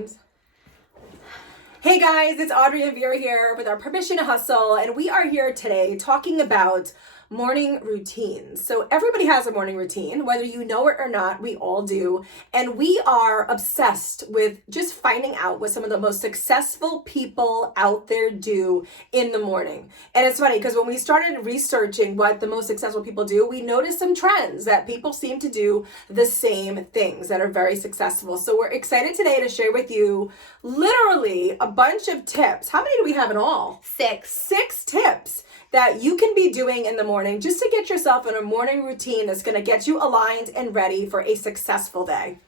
And hey guys, it's Audrey and Vera here with our Permission to Hustle, and we are here today talking about morning routines. So everybody has a morning routine, whether you know it or not, we all do. And we are obsessed with just finding out what some of the most successful people out there do in the morning. And it's funny because when we started researching what the most successful people do, we noticed some trends that people seem to do the same things that are very successful. So we're excited today to share with you literally a bunch of tips. How many do we have in all? Six tips that you can be doing in the morning just to get yourself in a morning routine that's going to get you aligned and ready for a successful day.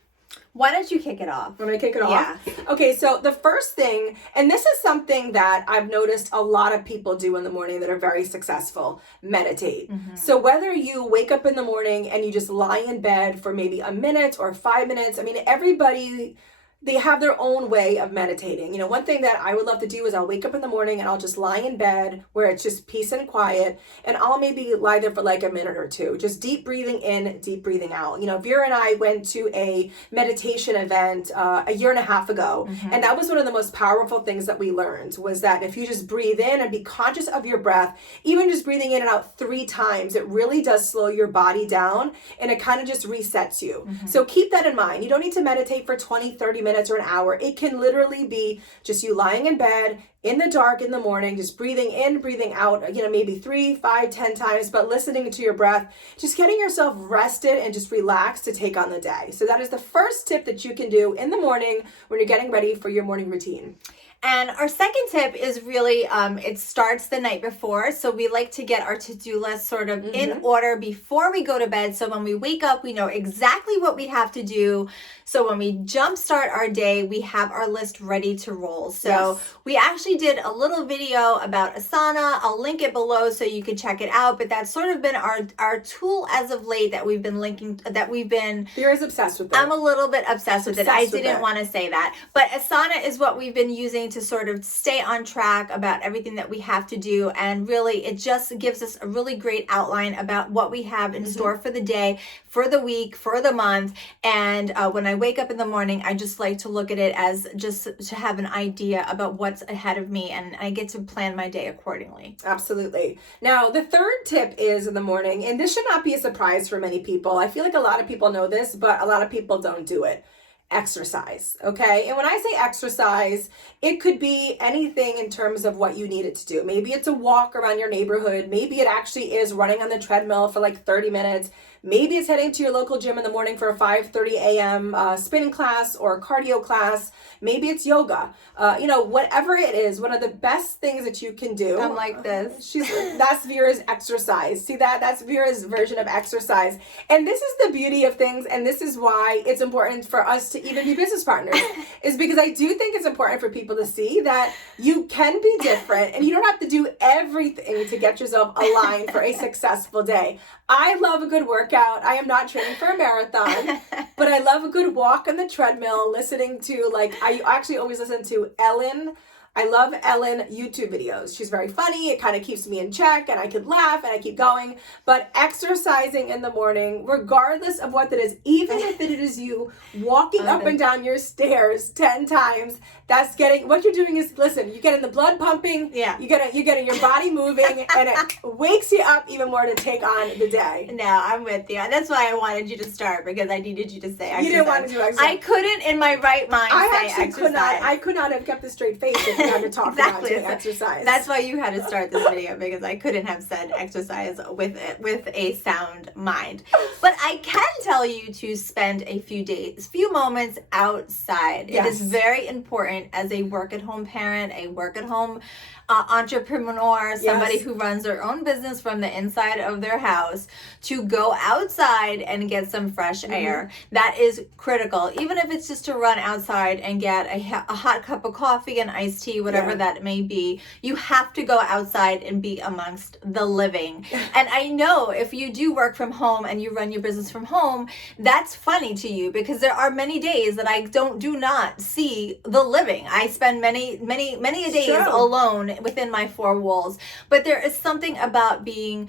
Why don't you kick it off? Want me to kick it off? Yeah. Okay, so the first thing, and this is something that I've noticed a lot of people do in the morning that are very successful, meditate. Mm-hmm. So whether you wake up in the morning and you just lie in bed for maybe a minute or 5 minutes, I mean, everybody, they have their own way of meditating. You know, one thing that I would love to do is I'll wake up in the morning and I'll just lie in bed where it's just peace and quiet, and I'll maybe lie there for like a minute or two, just deep breathing in, deep breathing out. You know, Vera and I went to a meditation event a year and a half ago, and that was one of the most powerful things that we learned was that if you just breathe in and be conscious of your breath, even just breathing in and out 3 times, it really does slow your body down and it kind of just resets you. So keep that in mind. You don't need to meditate for 20, 30 minutes or an hour. It can literally be just you lying in bed in the dark in the morning, just breathing in, breathing out, you know, maybe 3, 5, 10 times, but listening to your breath, just getting yourself rested and just relaxed to take on the day. So that is the first tip that you can do in the morning when you're getting ready for your morning routine. And our second tip is really, it starts the night before. So we like to get our to-do list sort of in order before we go to bed. So when we wake up, we know exactly what we have to do. So when we jumpstart our day, we have our list ready to roll. So we actually did a little video about Asana. I'll link it below so you can check it out. But that's sort of been our tool as of late that we've been linking, Vera's obsessed with it. I'm a little bit obsessed with it. I didn't want to say that. But Asana is what we've been using to sort of stay on track about everything that we have to do. And really, it just gives us a really great outline about what we have in store for the day, for the week, for the month. And when I wake up in the morning, I just like to look at it as just to have an idea about what's ahead of me, and I get to plan my day accordingly. Absolutely. Now, the third tip is in the morning, and this should not be a surprise for many people. I feel like a lot of people know this, but a lot of people don't do it. Exercise, okay? And when I say exercise, it could be anything in terms of what you need it to do. Maybe it's a walk around your neighborhood. Maybe it actually is running on the treadmill for like 30 minutes. Maybe it's heading to your local gym in the morning for a 5:30 a.m. Spinning class or cardio class. Maybe it's yoga. You know, whatever it is, one of the best things that you can do. I'm like this. That's Vera's exercise. See that? That's Vera's version of exercise. And this is the beauty of things, and this is why it's important for us to even be business partners, is because I do think it's important for people to see that you can be different and you don't have to do everything to get yourself aligned for a successful day. I love a good workout. I am not training for a marathon, but I love a good walk on the treadmill, listening to, like, I actually always listen to Ellen. I love Ellen YouTube videos. She's very funny. It kind of keeps me in check and I could laugh and I keep going. But exercising in the morning, regardless of what that is, even if it is you walking up and down your stairs 10 times, that's what you're doing is, listen, you're getting the blood pumping. Yeah. You're getting your body moving, and it wakes you up even more to take on the day. No, I'm with you. That's why I wanted you to start, because I needed you to say exercise. You didn't want to do exercise. I couldn't in my right mind say exercise. I could not have kept a straight face if you had to talk about doing exercise. That's why you had to start this video, because I couldn't have said exercise with a sound mind. But I can tell you to spend a few moments outside. Yes. It is very important as a work-at-home parent, a work-at-home entrepreneur, somebody who runs their own business from the inside of their house, to go outside and get some fresh air. That is critical. Even if it's just to run outside and get a hot cup of coffee and iced tea tea, whatever that may be, you have to go outside and be amongst the living. And I know if you do work from home and you run your business from home, that's funny to you because there are many days that I do not see the living. I spend many a days alone within my four walls. But there is something about being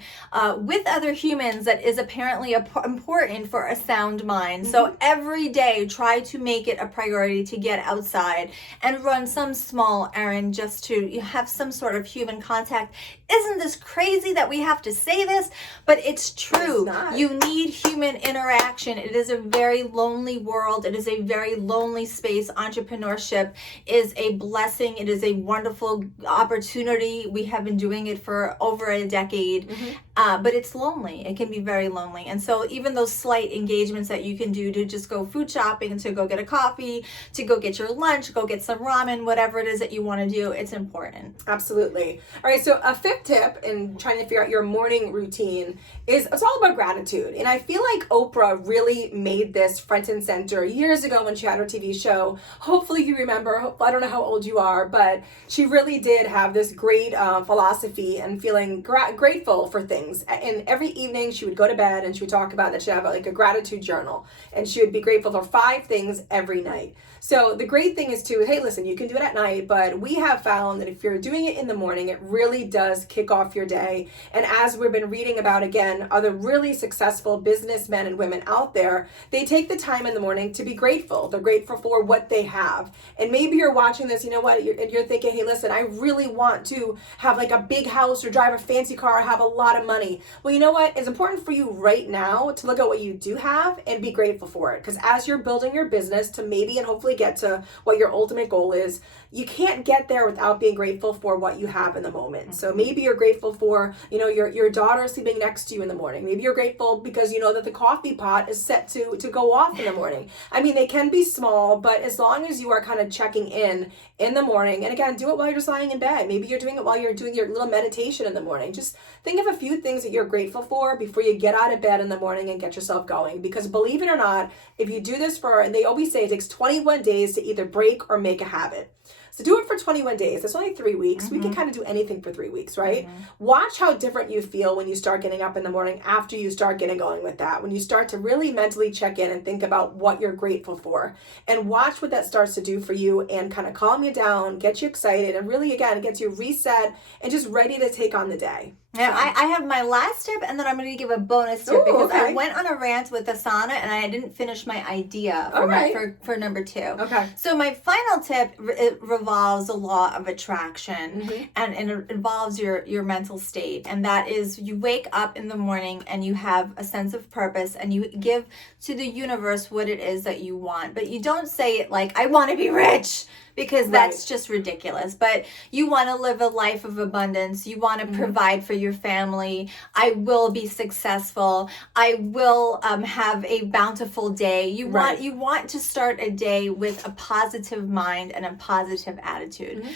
with other humans that is apparently important for a sound mind. So every day, try to make it a priority to get outside and run some small errand just to have some sort of human contact. Isn't this crazy that we have to say this? But it's true. You need human interaction. It is a very lonely world. It is a very lonely space. Entrepreneurship is a blessing. It is a wonderful opportunity. We have been doing it for over a decade, but it's lonely. It can be very lonely. And so even those slight engagements that you can do to just go food shopping, to go get a coffee, to go get your lunch, go get some ramen, whatever it is that you want to do, it's important. Absolutely. All right, so a fifth tip in trying to figure out your morning routine is it's all about gratitude. And I feel like Oprah really made this front and center years ago when she had her TV show. Hopefully you remember, I don't know how old you are, but she really did have this great philosophy and feeling grateful for things. And every evening she would go to bed and she would talk about that she'd have like a gratitude journal and she would be grateful for 5 things every night. So the great thing is too, hey, listen, you can do it at night, but we have found that if you're doing it in the morning, it really does kick off your day. And as we've been reading about, again, other really successful businessmen and women out there, they take the time in the morning to be grateful. They're grateful for what they have. And maybe you're watching this, you know what, and you're thinking, hey, listen, I really want to have like a big house or drive a fancy car or have a lot of money. Well, you know what? It's important for you right now to look at what you do have and be grateful for it. Because as you're building your business to maybe and hopefully get to what your ultimate goal is, you can't get there without being grateful for what you have in the moment. So maybe you're grateful for, you know, your daughter sleeping next to you in the morning. Maybe you're grateful because you know that the coffee pot is set to go off in the morning. I mean, they can be small, but as long as you are kind of checking in the morning, and again, do it while you're just lying in bed. Maybe you're doing it while you're doing your little meditation in the morning. Just think of a few things that you're grateful for before you get out of bed in the morning and get yourself going. Because believe it or not, if you do this and they always say it takes 21 days to either break or make a habit. So do it for 21 days. That's only 3 weeks. We can kind of do anything for 3 weeks, right? Watch how different you feel when you start getting up in the morning after you start getting going with that. When you start to really mentally check in and think about what you're grateful for. And watch what that starts to do for you and kind of calm you down, get you excited, and really, again, gets you reset and just ready to take on the day. Now, I have my last tip, and then I'm going to give a bonus tip because I went on a rant with Asana, and I didn't finish my idea for number 2. Okay. So my final tip revolves the law of attraction, and it involves your mental state, and that is you wake up in the morning and you have a sense of purpose, and you give to the universe what it is that you want. But you don't say it like, I want to be rich, because that's just ridiculous. But you want to live a life of abundance. You want to provide for your family. I will be successful. I will have a bountiful day. You want to start a day with a positive mind and a positive attitude.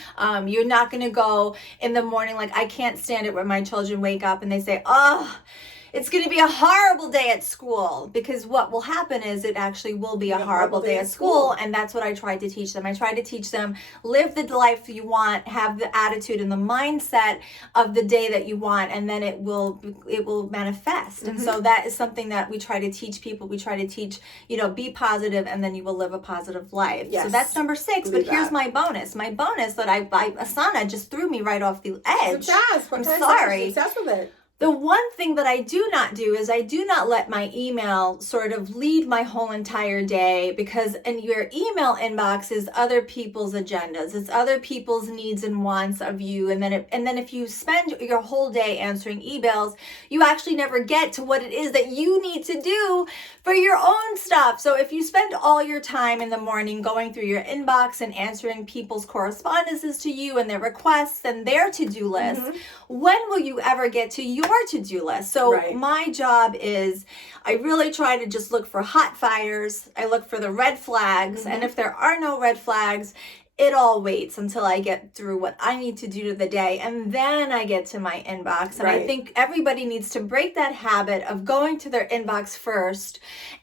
You're not going to go in the morning like, I can't stand it when my children wake up and they say, oh, it's going to be a horrible day at school, because what will happen is it actually will be a horrible day at school. And that's what I tried to teach them. I tried to teach them, live the life you want, have the attitude and the mindset of the day that you want, and then it will manifest. And so that is something that we try to teach people. We try to teach, be positive, and then you will live a positive life. Yes. So that's number 6. But here's my bonus. My bonus that Asana just threw me right off the edge. I'm sorry. Success with it. The one thing that I do not do is I do not let my email sort of lead my whole entire day, because in your email inbox is other people's agendas. It's other people's needs and wants of you. And then if you spend your whole day answering emails, you actually never get to what it is that you need to do for your own stuff. So if you spend all your time in the morning going through your inbox and answering people's correspondences to you and their requests and their to-do list, when will you ever get to your to-do list? So my job is, I really try to just look for hot fires. I look for the red flags. And if there are no red flags, it all waits until I get through what I need to do to the day, and then I get to my inbox. And I think everybody needs to break that habit of going to their inbox first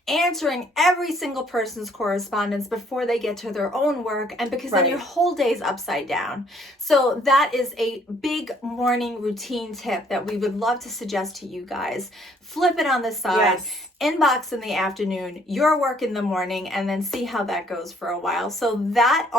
answering every single person's correspondence before they get to their own work, and because then your whole day's upside down. So that is a big morning routine tip that we would love to suggest to you guys. Flip it on the side. Yes. Inbox in the afternoon, your work in the morning, and then see how that goes for a while. So that's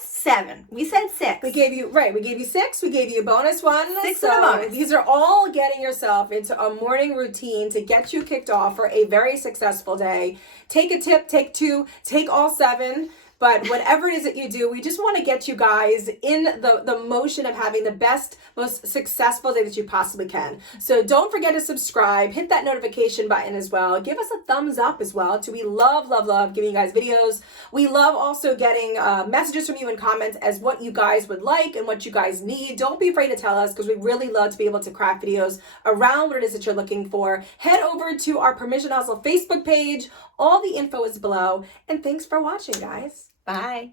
7. We said 6. We gave you 6. We gave you a bonus one. 6 and a bonus. These are all getting yourself into a morning routine to get you kicked off for a very successful day. Take a tip, take 2, take all 7. But whatever it is that you do, we just want to get you guys in the motion of having the best, most successful day that you possibly can. So don't forget to subscribe, hit that notification button as well. Give us a thumbs up as well too. We love giving you guys videos. We love also getting messages from you in comments as what you guys would like and what you guys need. Don't be afraid to tell us, because we really love to be able to craft videos around what it is that you're looking for. Head over to our Permission Hustle Facebook page. All the info is below. And thanks for watching, guys. Bye.